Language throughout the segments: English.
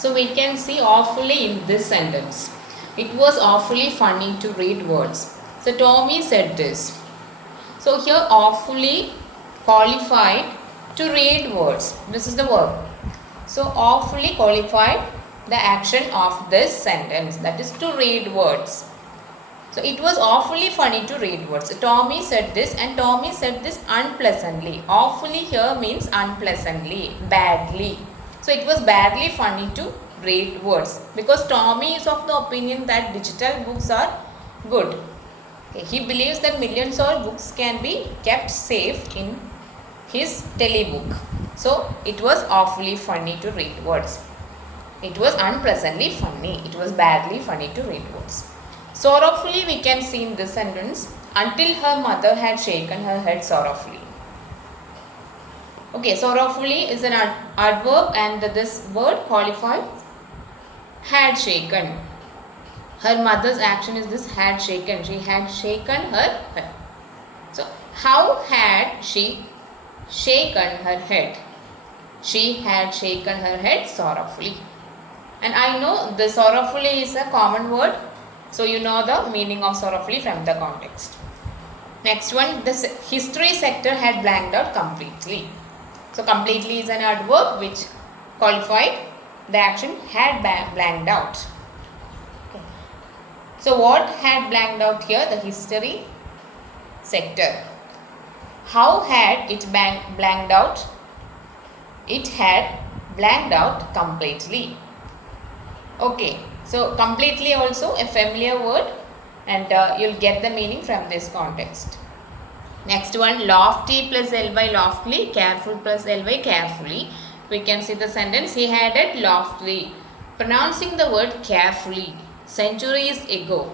So we can see awfully in this sentence. It was awfully funny to read words. So Tommy said this. So here awfully qualified to read words. This is the verb. So awfully qualified the action of this sentence, that is to read words. So it was awfully funny to read words. So Tommy said this, and Tommy said this unpleasantly. Awfully here means unpleasantly, badly. So it was badly funny to read words because Tommy is of the opinion that digital books are good. Okay, he believes that millions of books can be kept safe in his telebook. So it was awfully funny to read words. It was unpleasantly funny. It was badly funny to read words. Sorrowfully we can see in this sentence, until her mother had shaken her head sorrowfully. Okay, sorrowfully is an adverb and this word qualified had shaken. Her mother's action is this had shaken. She had shaken her head. So how had she shaken her head? She had shaken her head sorrowfully. And I know the sorrowfully is a common word. So you know the meaning of sorrowfully from the context. Next one, the history sector had blanked out completely. So completely is an adverb which qualified the action had blanked out. Okay. So what had blanked out here? The history sector. How had it blanked out? It had blanked out completely. Okay, so completely also a familiar word, and you'll get the meaning from this context. Next one, lofty plus ly loftily, careful plus ly carefully. We can see the sentence, he had it loftily. Pronouncing the word carefully, centuries ago.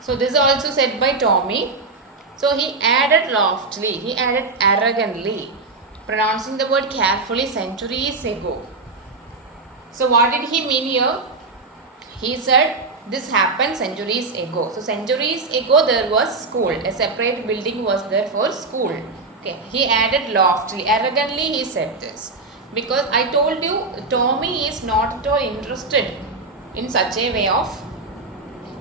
So this is also said by Tommy. So he added loftily, he added arrogantly. Pronouncing the word carefully, centuries ago. So what did he mean here? He said this happened centuries ago. So centuries ago there was school. A separate building was there for school. Okay. He added loftily. Arrogantly he said this. Because I told you Tommy is not at all interested in such a way of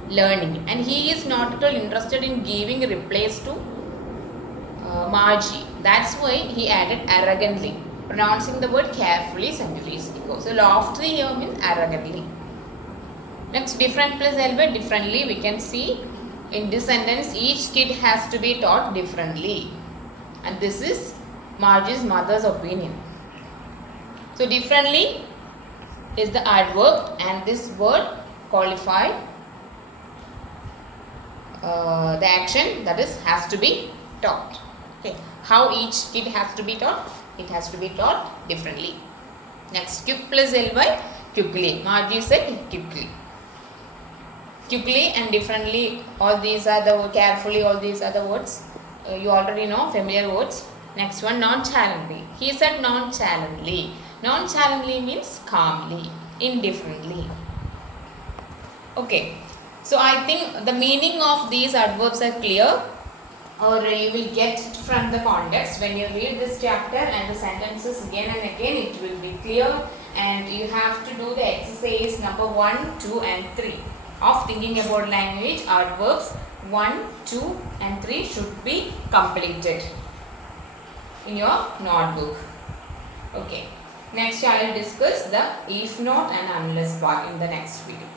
learning. And he is not at all interested in giving replies to Margie. That's why he added arrogantly. Pronouncing the word carefully centuries ago. So loftily here means arrogantly. Next, different plus ly differently. We can see in this sentence each kid has to be taught differently. And this is Margie's mother's opinion. So differently is the adverb and this word qualified the action, that is has to be taught. Okay. How each kid has to be taught? It has to be taught differently. Next, quick plus ly quickly. Margie said quickly. Quickly and differently, all these are the carefully, all these are the words you already know, familiar words. Next one, nonchalantly. He said nonchalantly. Nonchalantly means calmly, indifferently. Okay, so I think the meaning of these adverbs are clear, or you will get from the context when you read this chapter and the sentences again and again. It will be clear, and you have to do the exercise number 1, 2 and 3 of thinking about language. Adverbs 1, 2 and 3 should be completed in your notebook. Okay. Next I will discuss the if not and unless part in the next video.